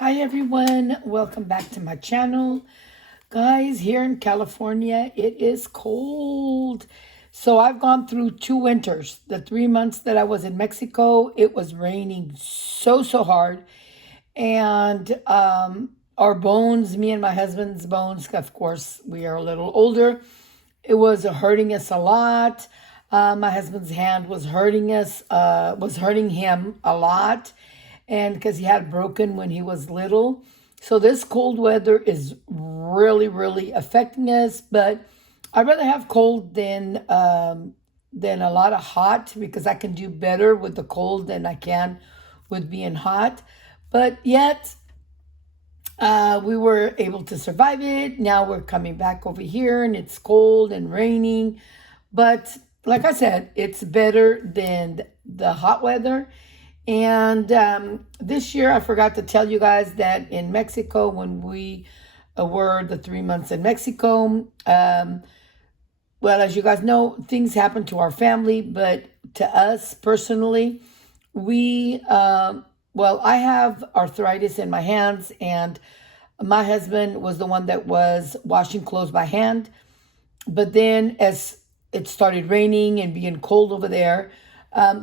Hi everyone, welcome back to my channel. Guys, here in California, it is cold. So I've gone through two winters. The 3 months that I was in Mexico, it was raining so hard. And our bones, me and my husband's bones, of course, we are a little older. It was hurting us a lot. My husband's hand was hurting him a lot, and because he had broken when he was little. So this cold weather is really affecting us. But I'd rather have cold than a lot of hot because I can do better with the cold than I can with being hot. But yet we were able to survive it. Now we're coming back over here and it's cold and raining. But like I said, it's better than the hot weather. And this year, I forgot to tell you guys that in Mexico, when we were the 3 months in Mexico, well, as you guys know, things happen to our family, but to us personally, well, I have arthritis in my hands, and my husband was the one that was washing clothes by hand. But then, as it started raining and being cold over there,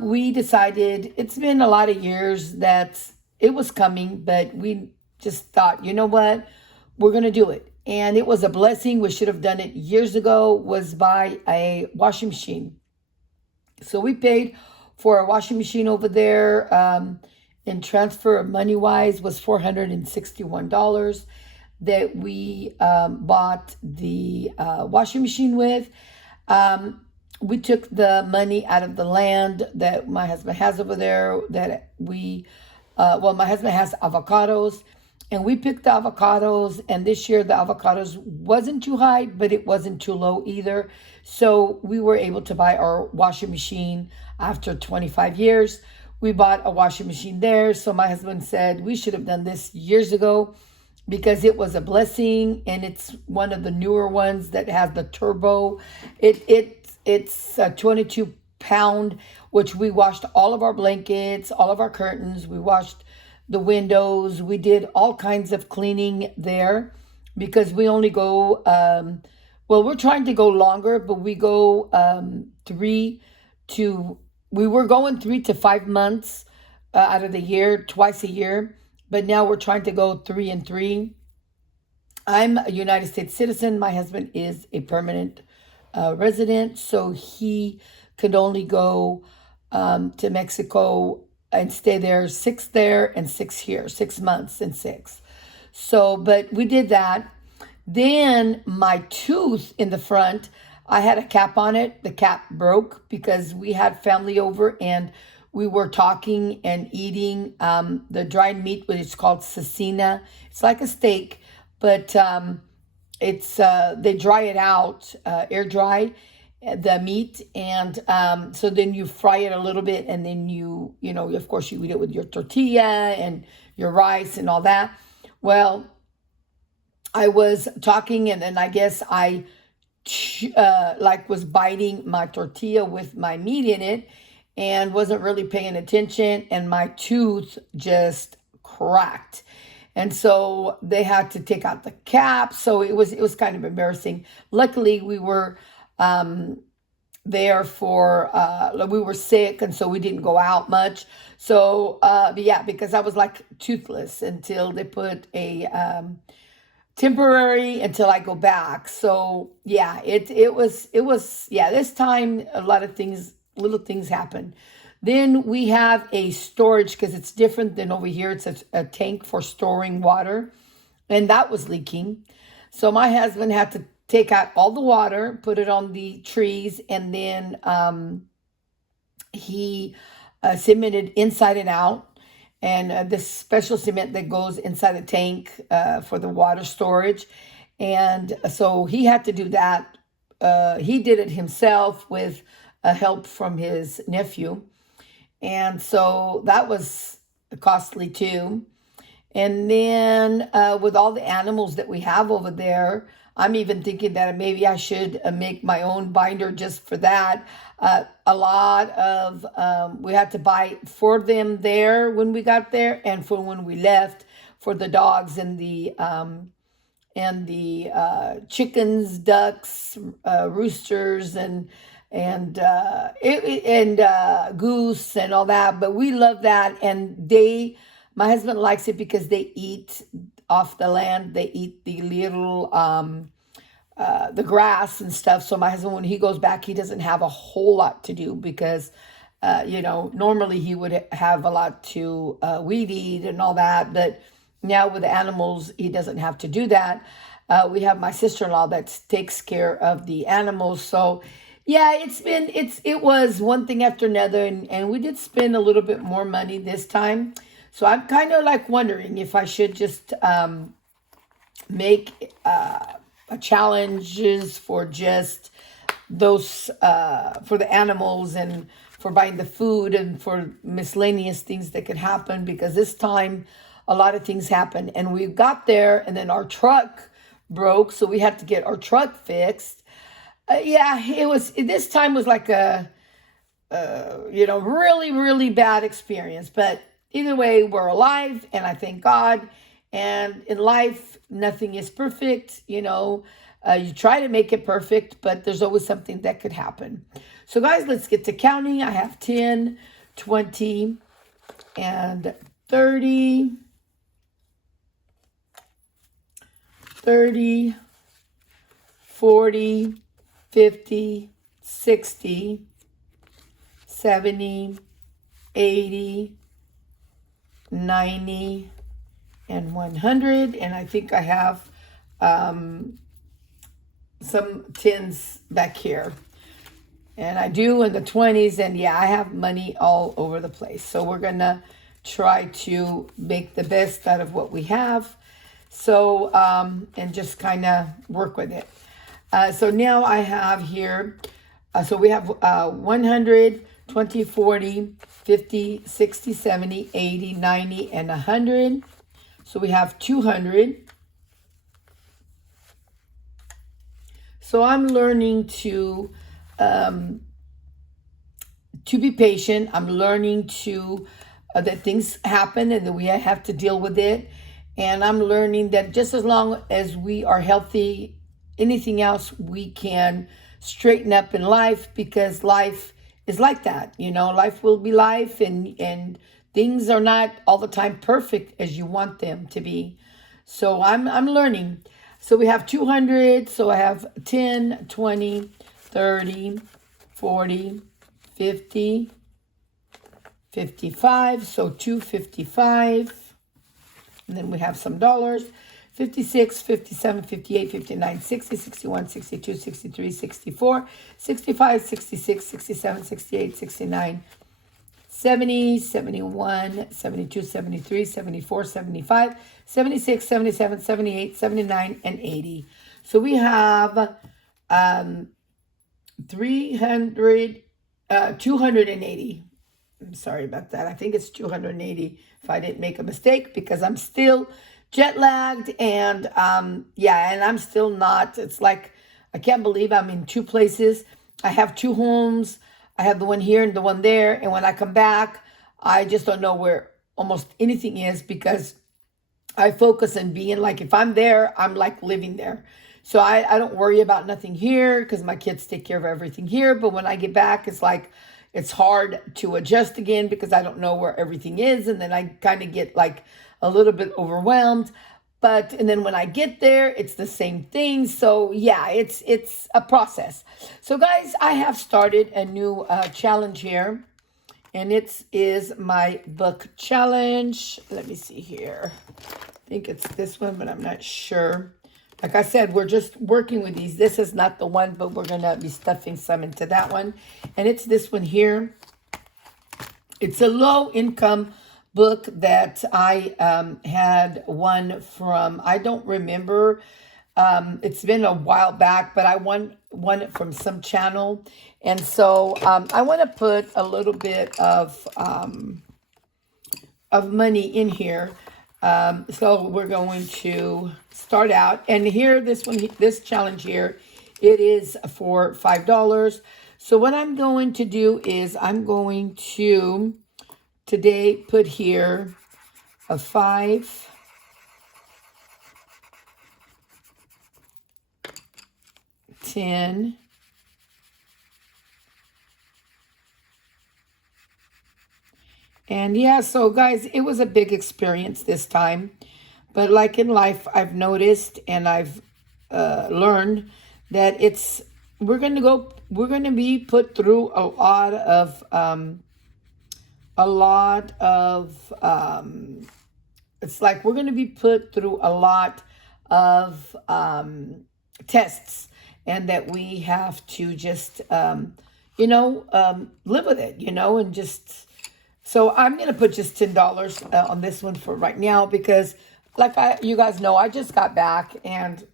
we decided it's been a lot of years that it was coming, but we just thought, you know what, we're going to do it. And it was a blessing. We should have done it years ago, was buy a washing machine. So we paid for a washing machine over there. And transfer money wise was $461 that we bought the washing machine with. We took the money out of the land that my husband has over there that well, my husband has avocados, and we picked the avocados. And this year the avocados wasn't too high, but it wasn't too low either. So we were able to buy our washing machine after 25 years. We bought a washing machine there. So my husband said we should have done this years ago because it was a blessing, and it's one of the newer ones that has the turbo. It's a 22 pound, which we washed all of our blankets, all of our curtains. We washed the windows. We did all kinds of cleaning there because we only go, well, we're trying to go longer, but we go we were going 3 to 5 months out of the year, twice a year. But now we're trying to go 3 and 3. I'm a United States citizen. My husband is a permanent resident, so he could only go to Mexico and stay there, 6 there and 6 here, 6 months and 6. So, but we did that. Then my tooth in the front, I had a cap on it. The cap broke because we had family over and we were talking and eating the dried meat, which is called cecina. It's like a steak, but it's they dry it out, air dry the meat, and so then you fry it a little bit, and then you know, of course, you eat it with your tortilla and your rice and all that. Well, I was talking, and then I guess I like was biting my tortilla with my meat in it, and wasn't really paying attention, and my tooth just cracked. And so they had to take out the cap. So it was kind of embarrassing. Luckily, we were there for we were sick, and so we didn't go out much. So but yeah, because I was like toothless until they put a temporary until I go back. So yeah, it was yeah, this time a lot of things, little things happen. Then we have a storage because it's different than over here. It's a tank for storing water, and that was leaking. So my husband had to take out all the water, put it on the trees, and then he cemented inside and out. And this special cement that goes inside the tank for the water storage. And so he had to do that. He did it himself with help from his nephew. And so that was costly too. And then with all the animals that we have over there, I'm even thinking that maybe I should make my own binder just for that. A lot of, we had to buy for them there when we got there and for when we left for the dogs and the chickens, ducks, roosters, and goose and all that. But we love that, and my husband likes it because they eat off the land. They eat the little the grass and stuff. So my husband, when he goes back, he doesn't have a whole lot to do because normally he would have a lot to weed eat and all that, but now with the animals, he doesn't have to do that. We have my sister-in-law that takes care of the animals. So yeah, it was one thing after another, and we did spend a little bit more money this time. So I'm kind of like wondering if I should just make challenges for just those for the animals and for buying the food and for miscellaneous things that could happen, because this time a lot of things happened, and we got there and then our truck broke, so we had to get our truck fixed. Yeah, this time was like a really, really bad experience, but either way, we're alive and I thank God. And in life, nothing is perfect. You try to make it perfect, but there's always something that could happen. So guys, let's get to counting. I have 10, 20, and 30, 40, 50, 60, 70, 80, 90, and 100. And I think I have some tens back here. And I do in the 20s. And yeah, I have money all over the place. So we're going to try to make the best out of what we have. So, and just kind of work with it. So now I have here, so we have 100, 20, 40, 50, 60, 70, 80, 90, and 100. So we have 200. So I'm learning to be patient. I'm learning to that things happen and that we have to deal with it. And I'm learning that just as long as we are healthy, anything else we can straighten up in life, because life is like that. Life will be life, and things are not all the time perfect as you want them to be. So I'm learning. So we have 200. So I have 10, 20, 30, 40, 50, 55. So 255. And then we have some dollars. 56, 57, 58, 59, 60, 61, 62, 63, 64, 65, 66, 67, 68, 69, 70, 71, 72, 73, 74, 75, 76, 77, 78, 79, and 80. So we have 280. I'm sorry about that. I think it's 280 if I didn't make a mistake, because I'm still jet lagged, and and I'm still not. It's like I can't believe I'm in two places. I have two homes. I have the one here and the one there, and when I come back, I just don't know where almost anything is, because I focus on being like, if I'm there, I'm like living there. So I don't worry about nothing here because my kids take care of everything here. But when I get back, it's like it's hard to adjust again because I don't know where everything is, and then I kind of get like a little bit overwhelmed. And then when I get there, it's the same thing. So yeah, it's a process. So guys, I have started a new challenge here, and it is my book challenge. Let me see here. I think it's this one, but I'm not sure. Like I said, we're just working with these. This is not the one, but we're going to be stuffing some into that one. And it's this one here. It's a low income book that I had one from, I don't remember. It's been a while back, but I won it from some channel. And so I want to put a little bit of money in here. So we're going to start out, and here, this challenge here, it is for $5. So what I'm going to do is I'm going to today put here a 5, 10. And yeah, so guys, it was a big experience this time. But like in life, I've noticed and I've learned that we're gonna be put through a lot of it's like we're gonna be put through a lot of tests, and that we have to just live with it, and just. So I'm gonna put just $10 on this one for right now because, you guys know, I just got back and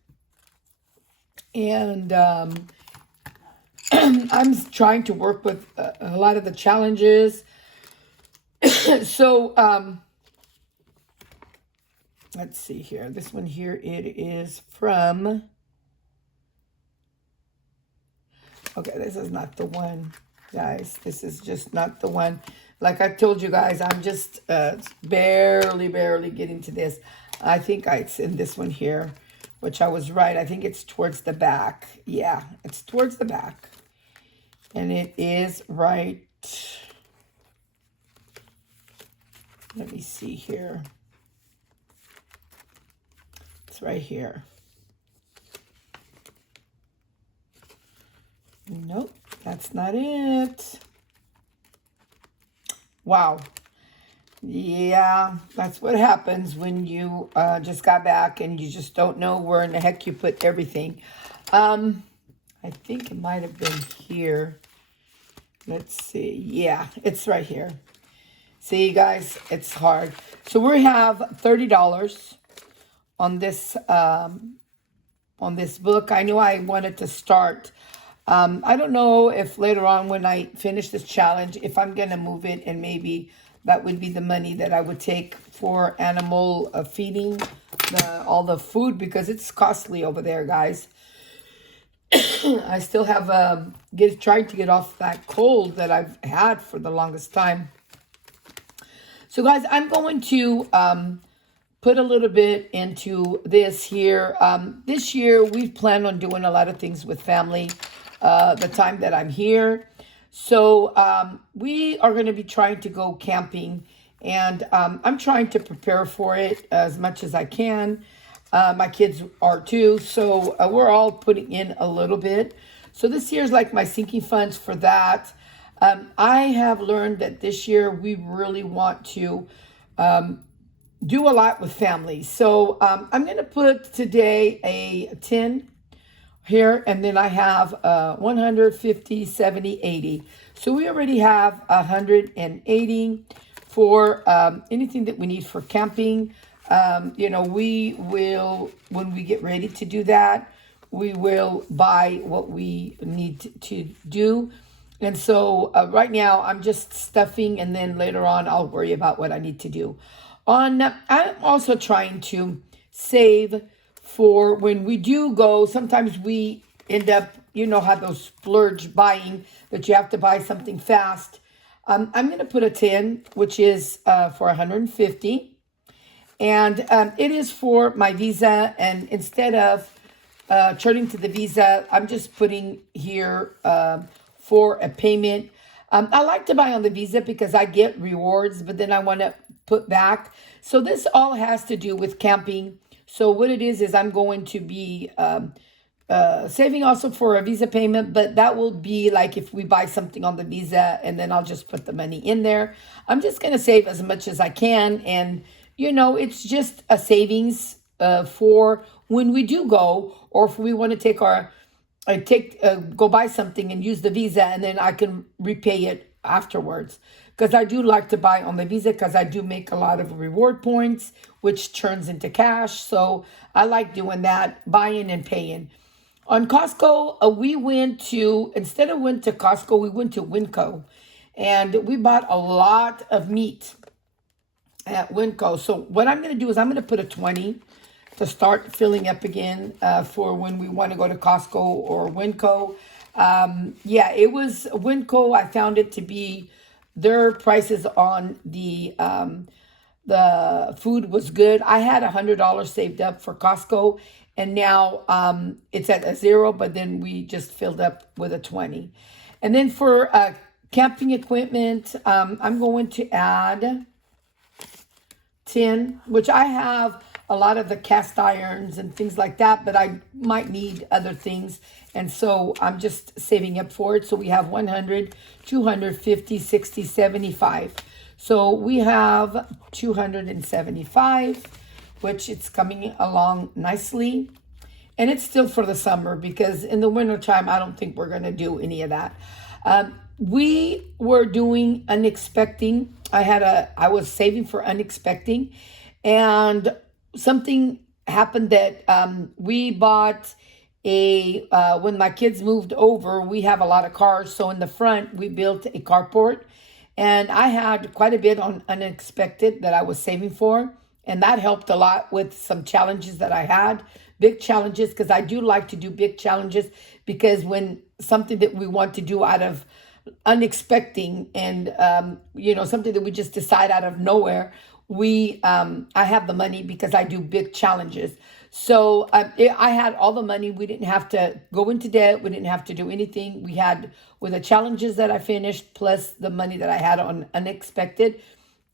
I'm trying to work with a lot of the challenges. So let's see here. This one here, it is from. Okay, this is not the one, guys. This is just not the one. Like I told you guys, I'm just barely getting to this. I think it's in this one here, which I was right. I think it's towards the back. Yeah, it's towards the back. And it is right. Let me see here. It's right here. Nope, that's not it. Wow. Yeah, that's what happens when you just got back and you just don't know where in the heck you put everything. I think it might have been here. Let's see. Yeah, it's right here. See, guys, it's hard. So we have $30 on this book. I knew I wanted to start. I don't know if later on when I finish this challenge, if I'm going to move it, and maybe that would be the money that I would take for animal feeding, all the food, because it's costly over there, guys. I still have tried to get off that cold that I've had for the longest time. So, guys, I'm going to put a little bit into this here. This year, we've planned on doing a lot of things with family. The time that I'm here. So we are going to be trying to go camping, and I'm trying to prepare for it as much as I can. My kids are too, so we're all putting in a little bit. So this year's like my sinking funds for that. I have learned that this year we really want to do a lot with family. So I'm going to put today a 10 here, and then I have 150, 70, 80. So we already have 180 for anything that we need for camping. We will, when we get ready to do that, we will buy what we need to do. And so right now I'm just stuffing, and then later on I'll worry about what I need to do. I'm also trying to save for when we do go. Sometimes we end up, have those splurge buying that you have to buy something fast. I'm going to put a 10, which is for 150. And it is for my Visa. And instead of turning to the Visa, I'm just putting here for a payment. I like to buy on the Visa because I get rewards, but then I want to put back. So this all has to do with camping. So what it is I'm going to be saving also for a Visa payment, but that will be like if we buy something on the Visa, and then I'll just put the money in there. I'm just going to save as much as I can. And, it's just a savings for when we do go, or if we want to go buy something and use the Visa, and then I can repay it afterwards. Because I do like to buy on the Visa because I do make a lot of reward points, which turns into cash. So I like doing that, buying and paying. On Costco, instead of went to Costco, we went to Winco. And we bought a lot of meat at Winco. So what I'm going to do is I'm going to put a 20 to start filling up again for when we want to go to Costco or Winco. It was Winco. I found it to be, their prices on the food was good. I had $100 saved up for Costco, and now it's at a 0, but then we just filled up with a 20. And then for camping equipment, I'm going to add 10, which I have a lot of the cast irons and things like that, but I might need other things. And so I'm just saving up for it. So we have 100, 250, 60, 75. So we have 275, which it's coming along nicely. And it's still for the summer, because in the wintertime, I don't think we're going to do any of that. We were doing unexpecting. I was saving for unexpecting, and something happened that we bought when my kids moved over, we have a lot of cars. So in the front, we built a carport, and I had quite a bit on unexpected that I was saving for. And that helped a lot with some challenges that I had, big challenges, because I do like to do big challenges, because when something that we want to do out of unexpected and something that we just decide out of nowhere, I have the money because I do big challenges. So I had all the money. We didn't have to go into debt. We didn't have to do anything. We had, with the challenges that I finished plus the money that I had on unexpected,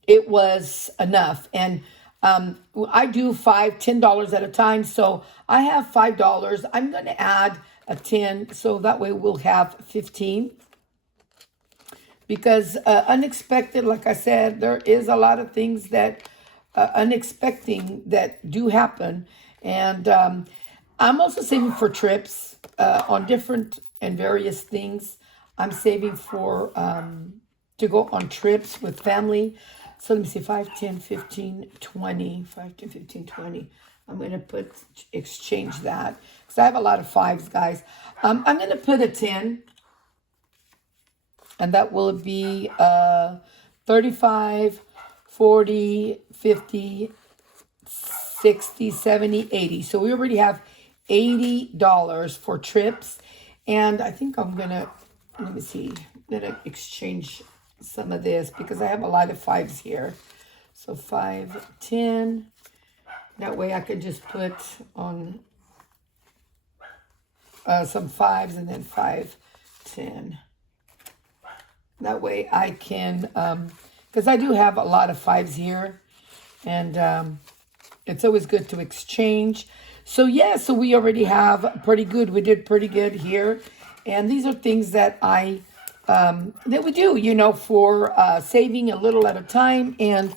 it was enough. And I do $5, $10 at a time. So I have $5. I'm going to add a 10. So that way we'll have 15. Because unexpected, like I said, there is a lot of things that unexpected that do happen. And I'm also saving for trips on different and various things. I'm saving for to go on trips with family. So let me see, 5, 10, 15, 20, 5, 10, 15, 20. I'm going to exchange that, because I have a lot of 5s, guys. I'm going to put a 10. And that will be 35, 40, 50, 60, 70, 80. So we already have $80 for trips. And I think I'm going to, let me see, I'm going to exchange some of this, because I have a lot of 5s here. So 5, 10. That way I can just put on some 5s and then 5, 10. That way I can, because I do have a lot of 5s here, and it's always good to exchange. So yeah, so we already have pretty good. We did pretty good here. And these are things that that we do, for saving a little at a time. And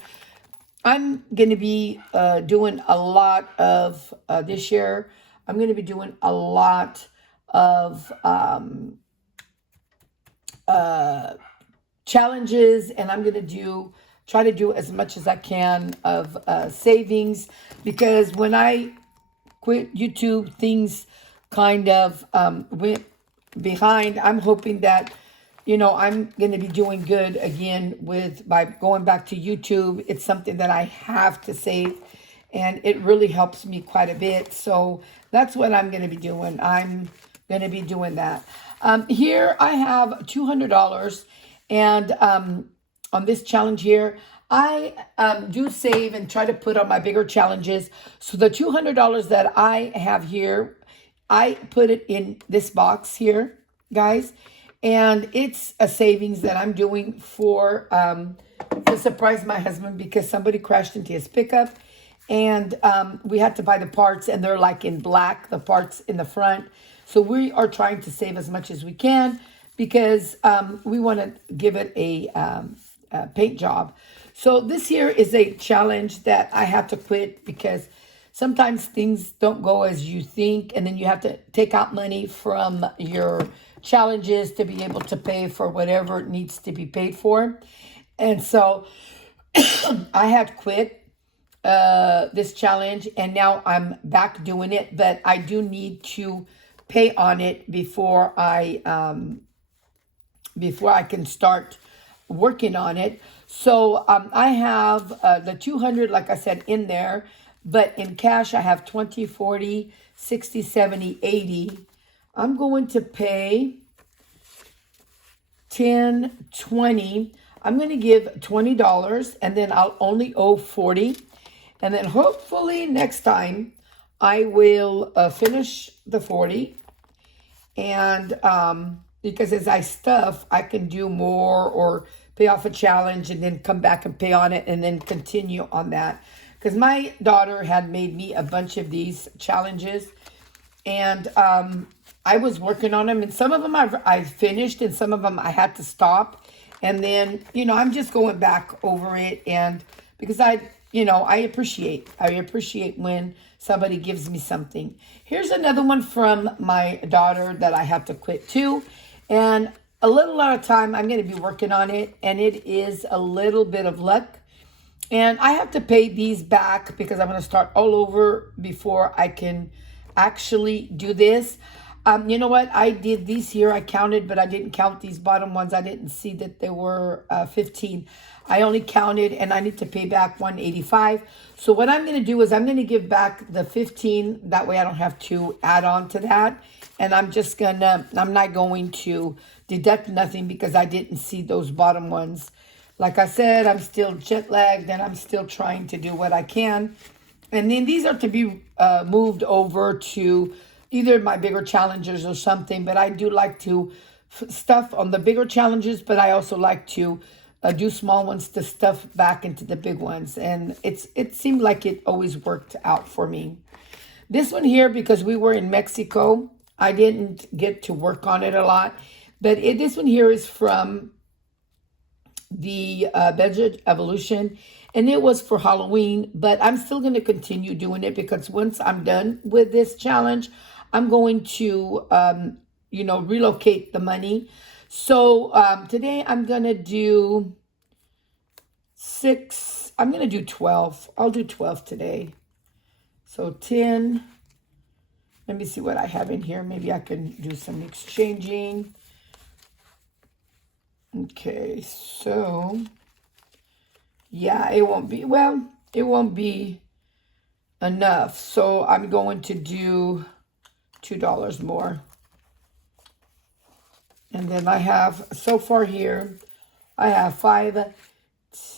I'm going to be doing a lot of, this year, I'm going to be doing a lot of challenges, and I'm going to try to do as much as I can of savings, because when I quit YouTube, things kind of went behind. I'm hoping that, I'm going to be doing good again by going back to YouTube. It's something that I have to save, and it really helps me quite a bit. So that's what I'm going to be doing. I'm going to be doing that. Here I have $200. And on this challenge here, I do save and try to put on my bigger challenges. So the $200 that I have here, I put it in this box here, guys. And it's a savings that I'm doing to surprise my husband, because somebody crashed into his pickup. And we had to buy the parts, and they're like in black, the parts in the front. So we are trying to save as much as we can, because we want to give it a paint job. So this here is a challenge that I have to quit, because sometimes things don't go as you think, and then you have to take out money from your challenges to be able to pay for whatever needs to be paid for. And so I had quit this challenge, and now I'm back doing it, but I do need to pay on it before I can start working on it. So I have the 200, like I said, in there, but in cash I have 20, 40, 60, 70, 80. I'm going to pay 10, 20. I'm going to give $20, and then I'll only owe 40. And then hopefully next time I will finish the 40. And because as I stuff, I can do more or pay off a challenge and then come back and pay on it and then continue on that. Because my daughter had made me a bunch of these challenges, and I was working on them, and some of them I finished, and some of them I had to stop, and then I'm just going back over it, and because I appreciate when somebody gives me something. Here's another one from my daughter that I have to quit too, and a little at a time I'm going to be working on it, and it is a little bit of luck. And I have to pay these back because I'm going to start all over before I can actually do this. You know what? I did these here. I counted, but I didn't count these bottom ones. I didn't see that there were 15. I only counted, and I need to pay back 185. So what I'm going to do is I'm going to give back the 15. That way I don't have to add on to that. And I'm not going to deduct nothing because I didn't see those bottom ones. Like I said, I'm still jet lagged, and I'm still trying to do what I can. And then these are to be moved over to either my bigger challenges or something. But I do like to stuff on the bigger challenges, but I also like to do small ones to stuff back into the big ones. And it seemed like it always worked out for me. This one here, because we were in Mexico, I didn't get to work on it a lot. But this one here is from the Budget Evolution, and it was for Halloween, but I'm still going to continue doing it because once I'm done with this challenge, I'm going to relocate the money. So today I'm going to do 6. I'm going to do 12. I'll do 12 today. So 10. Let me see what I have in here. Maybe I can do some exchanging. Okay, so yeah, it won't be enough. So I'm going to do $2 more. And then I have, so far here, I have 5,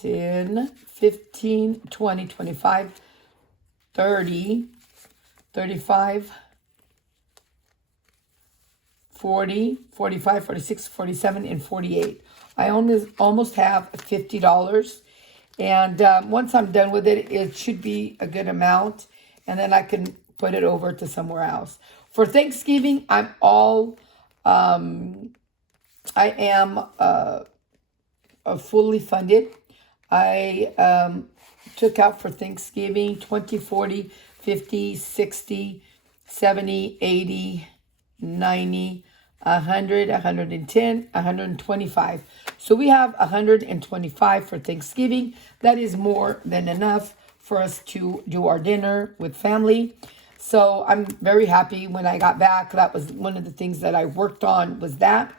10, 15, 20, 25, 30, 35, 40, 45, 46, 47, and 48. I almost have $50. And once I'm done with it, it should be a good amount. And then I can put it over to somewhere else. For Thanksgiving, I am fully funded. I took out for Thanksgiving 20, 40, 50, 60, 70, 80, 90, 100, 110, 125. So we have 125 for Thanksgiving. That is more than enough for us to do our dinner with family. So I'm very happy when I got back. That was one of the things that I worked on, was that.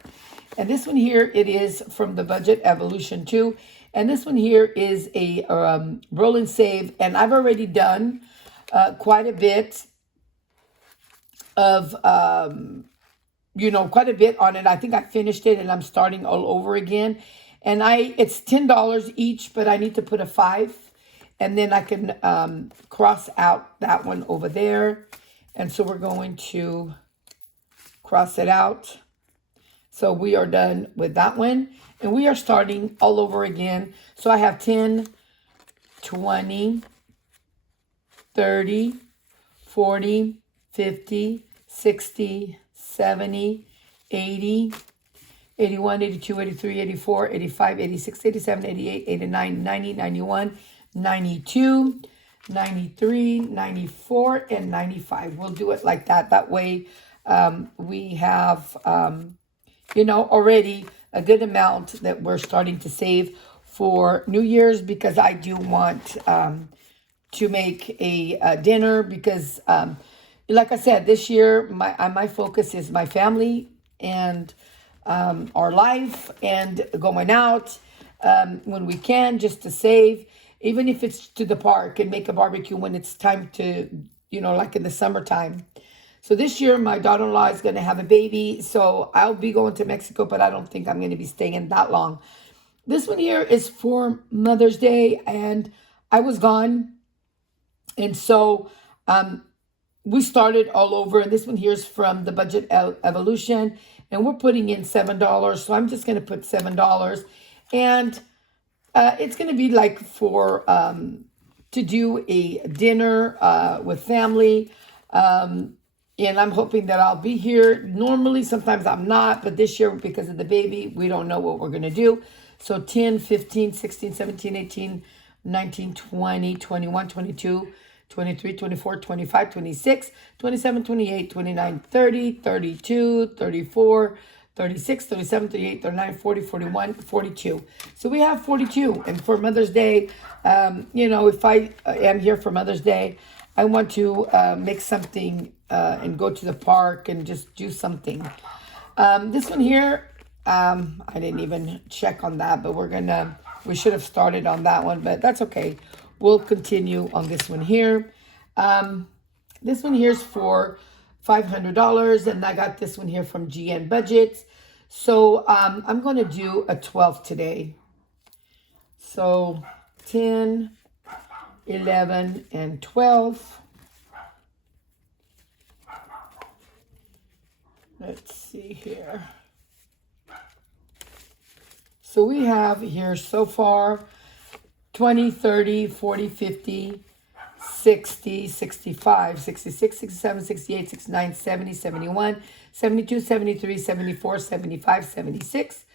And this one here, it is from the Budget Evolution 2. And this one here is a roll and save. And I've already done quite a bit of quite a bit on it. I think I finished it and I'm starting all over again. And it's $10 each, but I need to put a 5. And then I can cross out that one over there. And so we're going to cross it out. So we are done with that one. And we are starting all over again. So I have 10, 20, 30, 40, 50, 60, 70, 80, 81, 82, 83, 84, 85, 86, 87, 88, 89, 90, 91, 92, 93, 94, and 95. We'll do it like that. That way we have, already a good amount that we're starting to save for New Year's, because I do want to make a dinner because, like I said, this year my focus is my family and our life and going out when we can, just to save, even if it's to the park and make a barbecue when it's time to, like in the summertime. So this year, my daughter-in-law is going to have a baby, so I'll be going to Mexico, but I don't think I'm going to be staying that long. This one here is for Mother's Day, and I was gone. And so we started all over, and this one here is from the Budget Evolution, and we're putting in $7. So I'm just going to put $7, and it's going to be like for to do a dinner with family. And I'm hoping that I'll be here. Normally, sometimes I'm not, but this year, because of the baby, we don't know what we're going to do. So 10, 15, 16, 17, 18, 19, 20, 21, 22, 23, 24, 25, 26, 27, 28, 29, 30, 32, 34, 36, 37, 38, 39, 40, 41, 42. So we have 42. And for Mother's Day, if I am here for Mother's Day, I want to make something and go to the park and just do something. This one here, I didn't even check on that, but we should have started on that one, but that's okay. We'll continue on this one here. This one here is for $500, and I got this one here from GN Budgets. So I'm going to do a 12 today. So 10, 11, and 12. Let's see here. So we have here so far 20, 30, 40, 50, 60, 65, 66, 67, 68, 69, 70, 71, 72, 73, 74, 75, 76,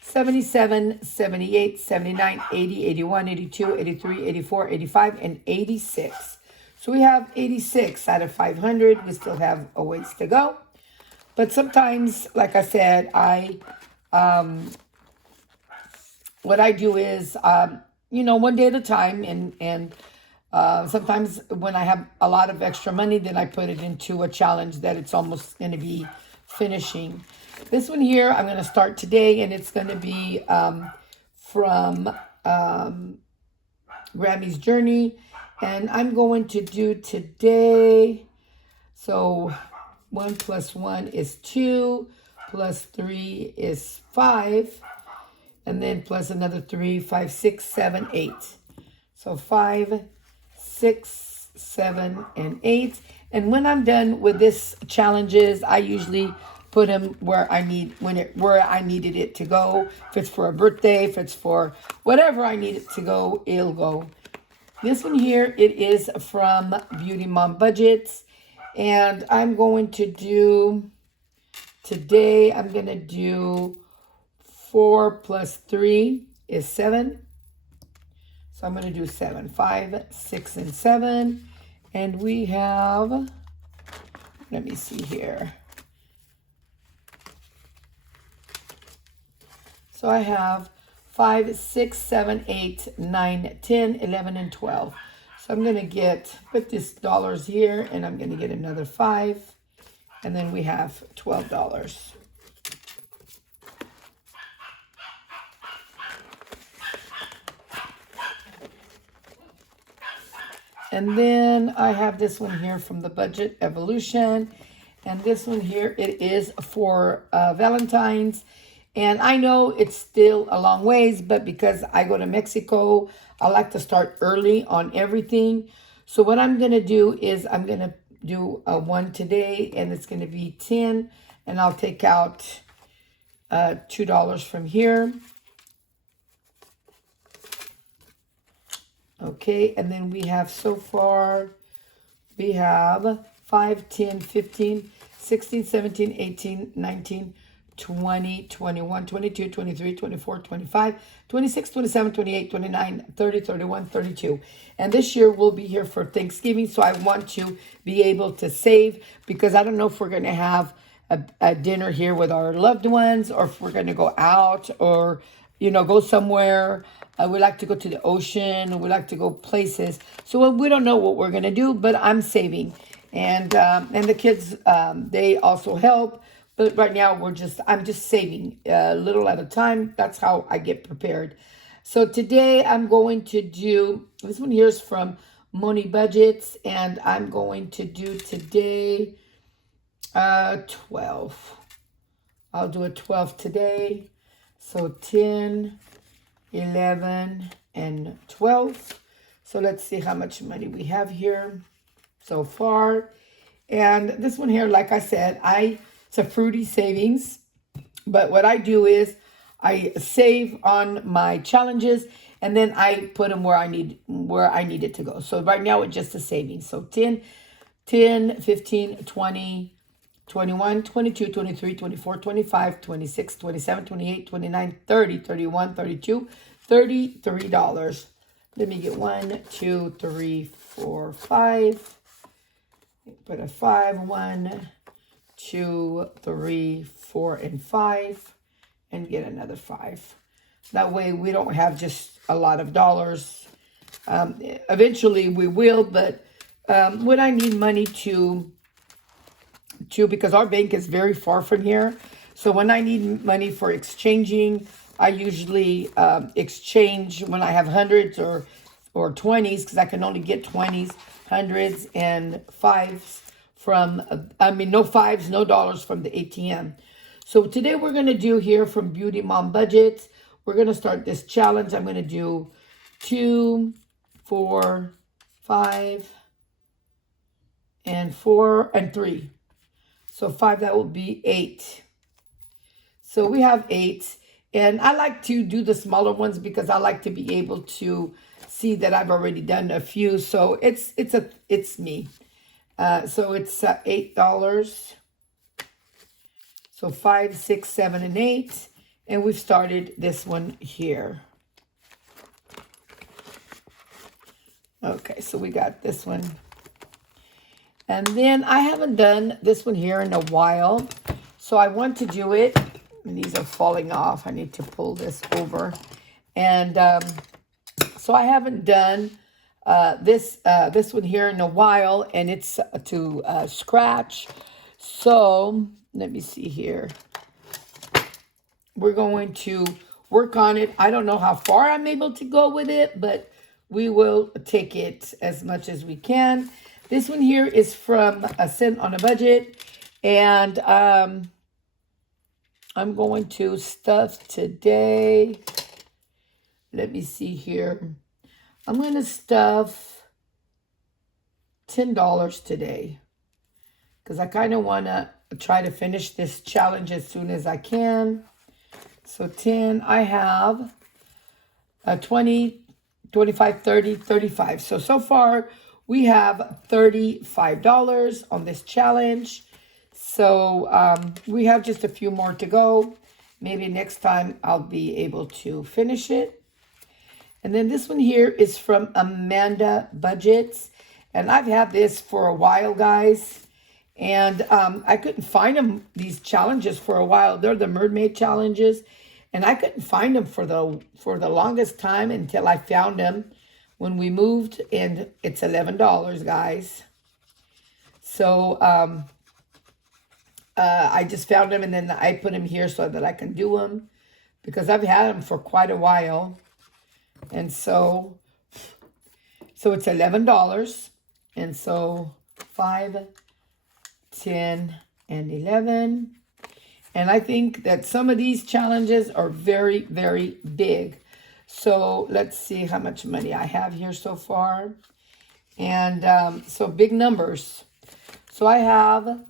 77, 78, 79, 80, 81, 82, 83, 84, 85, and 86. So we have 86 out of 500. We still have a ways to go. But sometimes, like I said, what I do is, one day at a time, and sometimes when I have a lot of extra money, then I put it into a challenge that it's almost going to be finishing. This one here, I'm going to start today, and it's going to be from Grammy's Journey, and I'm going to do today, so 1 plus 1 is 2, plus 3 is 5, and then plus another 3, 5, 6, 7, 8. So 5, 6, 7, and 8. And when I'm done with this challenges, I usually put them where I needed it to go. If it's for a birthday, if it's for whatever I need it to go, it'll go. This one here, it is from Beauty Mom Budgets. And I'm going to do, today I'm going to do 4 plus 3 is 7. So I'm going to do 7, 5, 6, and 7. And we have, let me see here. So I have 5, 6, 7, 8, 9, 10, 11, and 12. So I'm going to put this dollars here, and I'm going to get another 5. And then we have $12. And then I have this one here from the Budget Evolution. And this one here, it is for Valentine's. And I know it's still a long ways, but because I go to Mexico, I like to start early on everything. So what I'm going to do is I'm going to do a 1 today, and it's going to be 10. And I'll take out $2 from here. Okay, and then we have so far, we have 5, 10, 15, 16, 17, 18, 19, 20, 21, 22, 23, 24, 25, 26, 27, 28, 29, 30, 31, 32. And this year we'll be here for Thanksgiving, so I want to be able to save, because I don't know if we're going to have a dinner here with our loved ones, or if we're going to go out, or, go somewhere. We like to go to the ocean. We like to go places. So we don't know what we're going to do, but I'm saving. And the kids, they also help. But right now, I'm just saving a little at a time. That's how I get prepared. So today, I'm going to do, this one here is from Moni Budgets. And I'm going to do today 12. I'll do a 12 today. So 10, 11, and 12. So let's see how much money we have here so far. And this one here, like I said, it's a fruity savings. But what I do is I save on my challenges and then I put them where I need it to go. So right now it's just a savings. So 10, 15, 20, 21, 22, 23, 24, 25, 26, 27, 28, 29, 30, 31, 32, $33. Let me get 1, 2, 3, 4, 5. Put a 5, 1, 2, 3, 4, and 5, and get another 5. That way we don't have just a lot of dollars. Eventually we will, but when I need money to because our bank is very far from here, so when I need money for exchanging, I usually exchange when I have hundreds or 20s, because I can only get 20s, hundreds, and fives from, no fives, no dollars from the ATM. So today we're going to do here from Beauty Mom Budgets, we're going to start this challenge. I'm going to do 2, 4, 5, and 4, and 3. So 5, that will be 8. So we have 8. And I like to do the smaller ones because I like to be able to see that I've already done a few. So it's me. So it's $8. So 5, 6, 7, and 8. And we've started this one here. Okay, so we got this one. And then I haven't done this one here in a while. So I want to do it. And these are falling off. I need to pull this over. And so I haven't done this one here in a while. And it's to scratch. So let me see here. We're going to work on it. I don't know how far I'm able to go with it, but we will take it as much as we can. This one here is from A Cent on a Budget. And I'm going to stuff today. Let me see here. I'm going to stuff $10 today, because I kind of want to try to finish this challenge as soon as I can. So 10, I have 20, 25, 30, 35. So far we have $35 on this challenge. So we have just a few more to go. Maybe next time I'll be able to finish it. And then this one here is from Amanda Budgets. And I've had this for a while, guys. And I couldn't find these challenges for a while. They're the mermaid challenges. And I couldn't find them for the longest time until I found them when we moved. And it's $11, guys. So I just found them, and then I put them here so that I can do them, because I've had them for quite a while. And so it's $11. And so 5, 10, and 11. And I think that some of these challenges are very, very big. So let's see how much money I have here so far. And so big numbers. So I have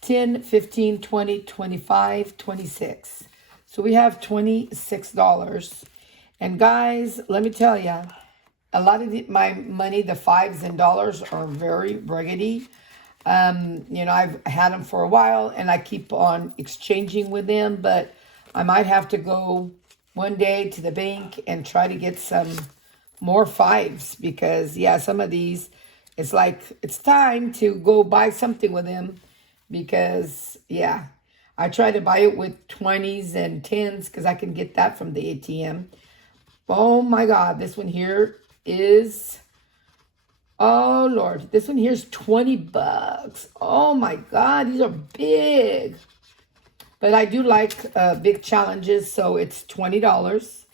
10, 15, 20, 25, 26. So we have $26. And guys, let me tell you, a lot of my money, the fives and dollars, are very raggedy. I've had them for a while and I keep on exchanging with them, but I might have to go one day to the bank and try to get some more fives, because yeah, some of these, it's like, it's time to go buy something with them, because yeah, I try to buy it with 20s and 10s because I can get that from the ATM. Oh my God, this one here is, oh Lord, this one here is $20. Oh my God, these are big. But I do like big challenges, so it's $20.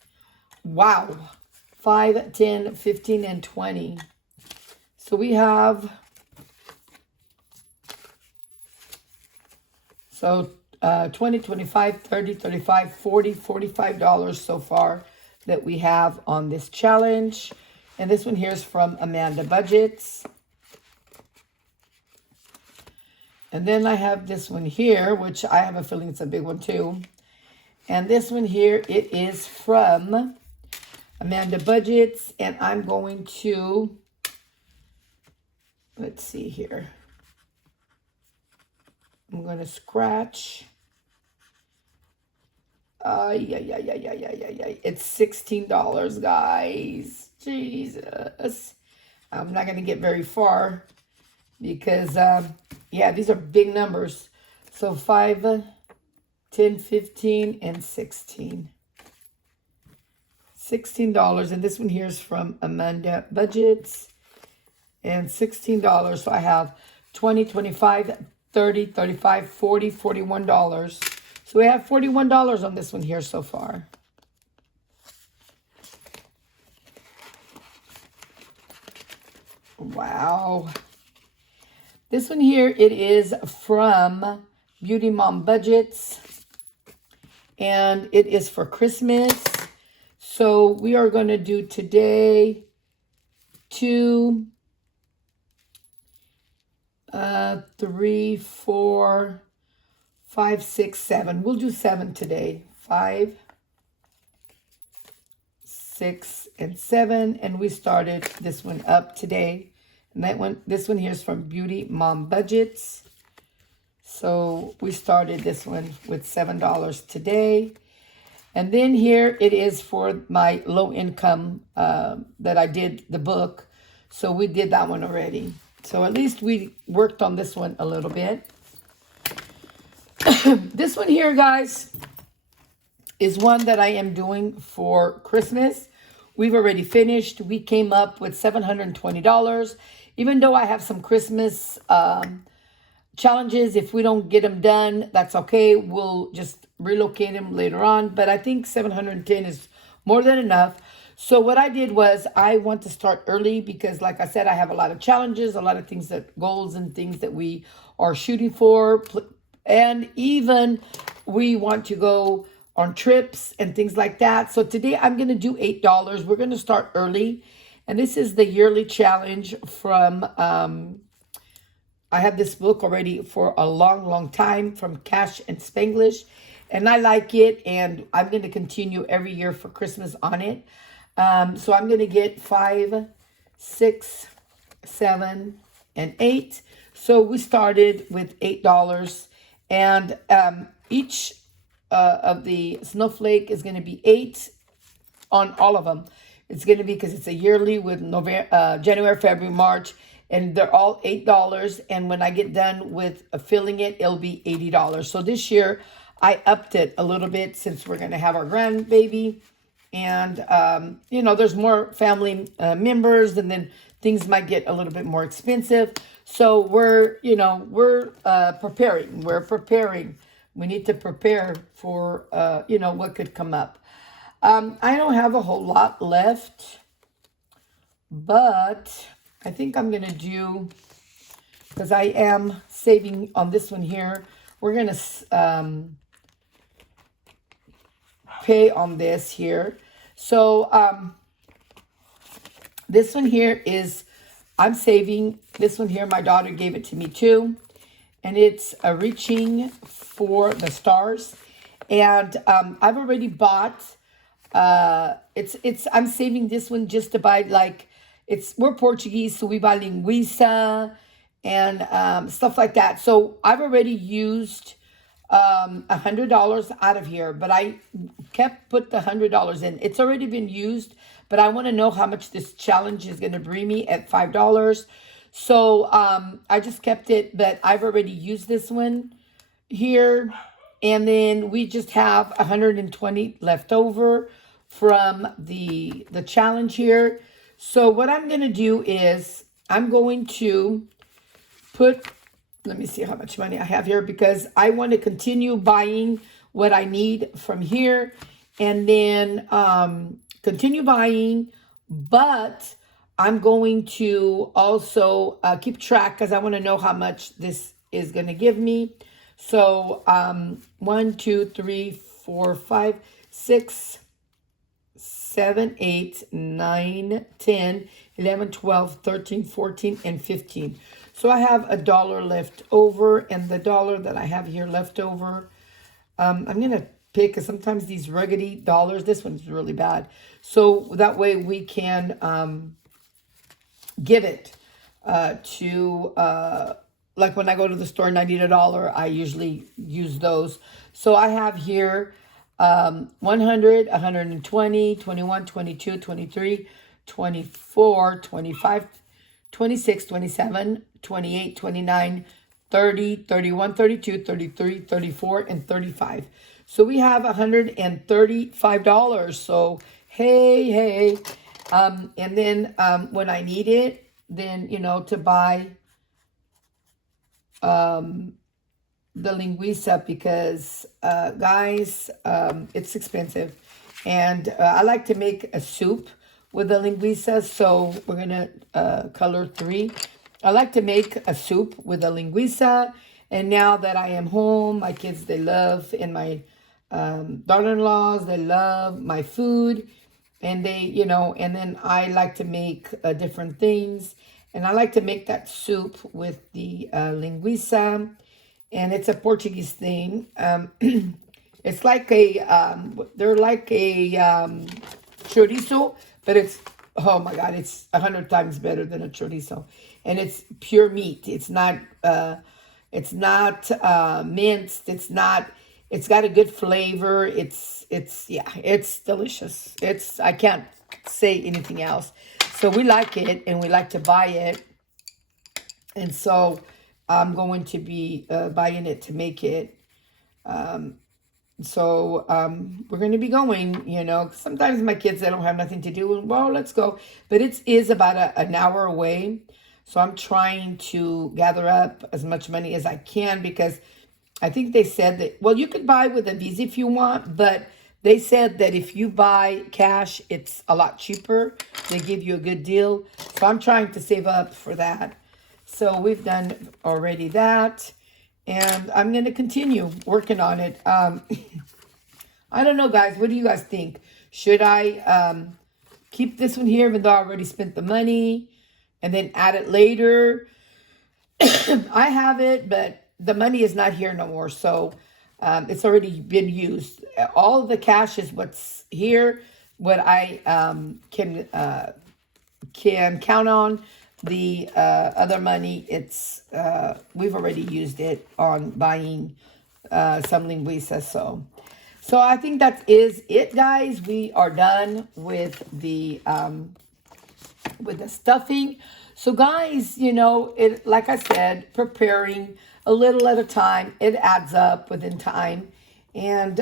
Wow. 5, 10, 15, and 20. So we have, so 20, 25, 30, 35, 40, $45 so far that we have on this challenge. And this one here is from Amanda Budgets. And then I have this one here, which I have a feeling it's a big one too. And this one here, it is from Amanda Budgets. And I'm going to, let's see here. I'm going to scratch. Yeah. It's $16, guys. Jesus. I'm not going to get very far because, yeah, these are big numbers. So 5, 10, 15, and 16. $16. And this one here is from Amanda Budgets. And $16. So I have 20, 25, 30, 35, 40, $41. So we have $41 on this one here so far. Wow. This one here, it is from Beauty Mom Budgets. And it is for Christmas. So we are going to do today 2, 3, 4, 5, 6, 7. We'll do 7 today. 5, 6, and 7. And we started this one up today. And this one here is from Beauty Mom Budgets. So we started this one with $7 today. And then here it is for my low income that I did the book. So we did that one already. So at least we worked on this one a little bit. This one here, guys, is one that I am doing for Christmas. We've already finished. We came up with $720. Even though I have some Christmas challenges, if we don't get them done, that's okay. We'll just relocate them later on. But I think 710 is more than enough. So what I did was I want to start early because, like I said, I have a lot of challenges, a lot of things goals and things that we are shooting for. And even we want to go on trips and things like that. So today I'm going to do $8. We're going to start early. And this is the yearly challenge from, I have this book already for a long time from Cash and Spanglish. And I like it. And I'm going to continue every year for Christmas on it. So I'm going to get 5, 6, 7, and 8. So we started with $8. And each of the snowflake is going to be 8 on all of them. It's going to be because it's a yearly with January, February, March. And they're all $8. And when I get done with filling it, it'll be $80. So this year, I upped it a little bit since we're going to have our grandbaby. And, you know, there's more family members. And then things might get a little bit more expensive. So we're preparing. We're preparing. We need to prepare for, what could come up. I don't have a whole lot left. But I think I'm going to do, because I am saving on this one here. We're going to pay on this here. So this one here is, I'm saving. This one here, my daughter gave it to me too. And it's Reaching for the Stars. And I've already bought, I'm saving this one just to buy, like, we're Portuguese, so we buy linguiça and stuff like that. So I've already used $100 out of here, but I put the $100 in. It's already been used, but I want to know how much this challenge is going to bring me at $5. So I just kept it, but I've already used this one here. And then we just have 120 left over from the challenge here. So what I'm going to do is I'm going to put, let me see how much money I have here, because I want to continue buying what I need from here and then continue buying, but I'm going to also keep track because I want to know how much this is going to give me. So 1, 2, 3, 4, 5, 6, 7, 8, 9, 10, 11, 12, 13, 14, and 15. So I have $1 left over, and the dollar that I have here left over, I'm gonna pick, because sometimes these ruggedy dollars, this one's really bad. So that way we can give it to, like when I go to the store and I need $1, I usually use those. So I have here 100, 120, 21, 22, 23, 24, 25, 26, 27, 28, 29, 30, 31, 32, 33, 34, and 35. So we have $135. So hey. And then when I need it, then, to buy the linguiça, because guys, it's expensive, and I like to make a soup with the linguiça. So we're gonna color 3. I like to make a soup with the linguiça, and now that I am home, my kids, they love, and my daughter-in-laws, they love my food, and they, and then I like to make different things, and I like to make that soup with the linguiça. And it's a Portuguese thing. It's like they're like a chorizo, but it's, oh my God, it's 100 times better than a chorizo. And it's pure meat. It's not minced. It's got a good flavor. It's delicious. I can't say anything else. So we like it, and we like to buy it. And so I'm going to be buying it to make it. So we're going to be going, Sometimes my kids, they don't have nothing to do. Well, let's go. But it is about an hour away. So I'm trying to gather up as much money as I can, because I think they said that, well, you could buy with a Visa if you want, but they said that if you buy cash, it's a lot cheaper. They give you a good deal. So I'm trying to save up for that. So we've done already that, and I'm going to continue working on it. I don't know, guys. What do you guys think? Should I keep this one here, even though I already spent the money, and then add it later? I have it, but the money is not here no more. So it's already been used. All of the cash is what's here, what I can count on. The other money, it's we've already used it on buying some linguiça. So I think that is it, guys. We are done with the stuffing. So guys, it, like I said, preparing a little at a time, it adds up within time. And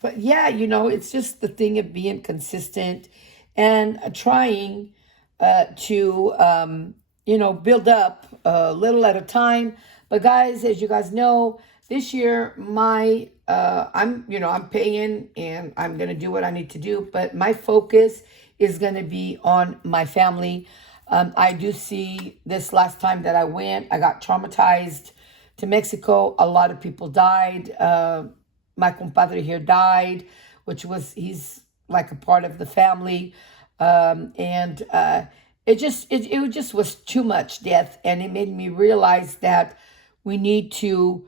but yeah, it's just the thing of being consistent and trying to build up a little at a time. But guys, as you guys know, this year I'm paying, and I'm gonna do what I need to do, but my focus is gonna be on my family. I do see this last time that I went, I got traumatized to Mexico. A lot of people died. My compadre here died, he's like a part of the family. And it just was too much death, and it made me realize that we need to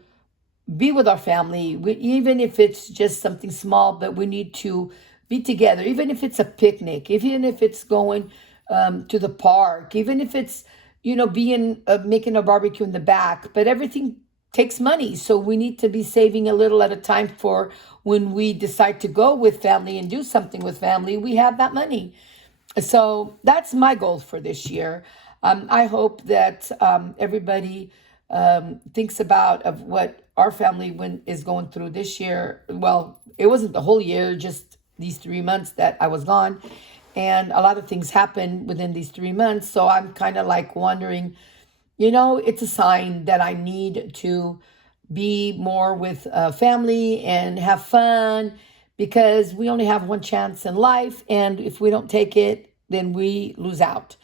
be with our family, even if it's just something small, but we need to be together, even if it's a picnic, even if it's going to the park, even if it's, making a barbecue in the back, but everything takes money. So we need to be saving a little at a time for when we decide to go with family and do something with family, we have that money. So that's my goal for this year. I hope that everybody thinks about of what our family is going through this year. Well, it wasn't the whole year, just these 3 months that I was gone. And a lot of things happened within these 3 months. So I'm kind of like wondering, it's a sign that I need to be more with family and have fun, because we only have one chance in life. And if we don't take it, then we lose out.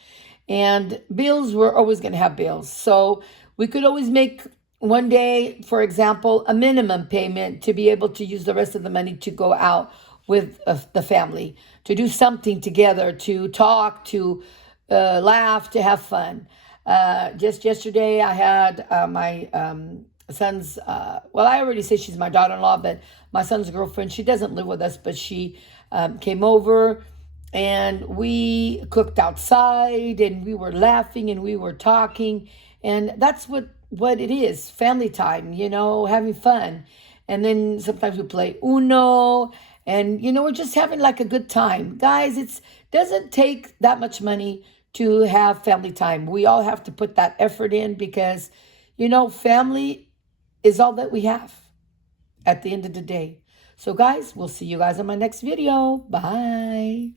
And bills, we're always going to have bills. So we could always make one day, for example, a minimum payment to be able to use the rest of the money to go out with the family, to do something together, to talk, to laugh, to have fun. Just yesterday, I had my son's, well, I already say she's my daughter in law, but my son's girlfriend, she doesn't live with us, but she came over and we cooked outside and we were laughing and we were talking. And that's what it is, family time, having fun. And then sometimes we play Uno and, we're just having like a good time. Guys, it doesn't take that much money to have family time. We all have to put that effort in because, family is all that we have at the end of the day. So guys, we'll see you guys on my next video. Bye.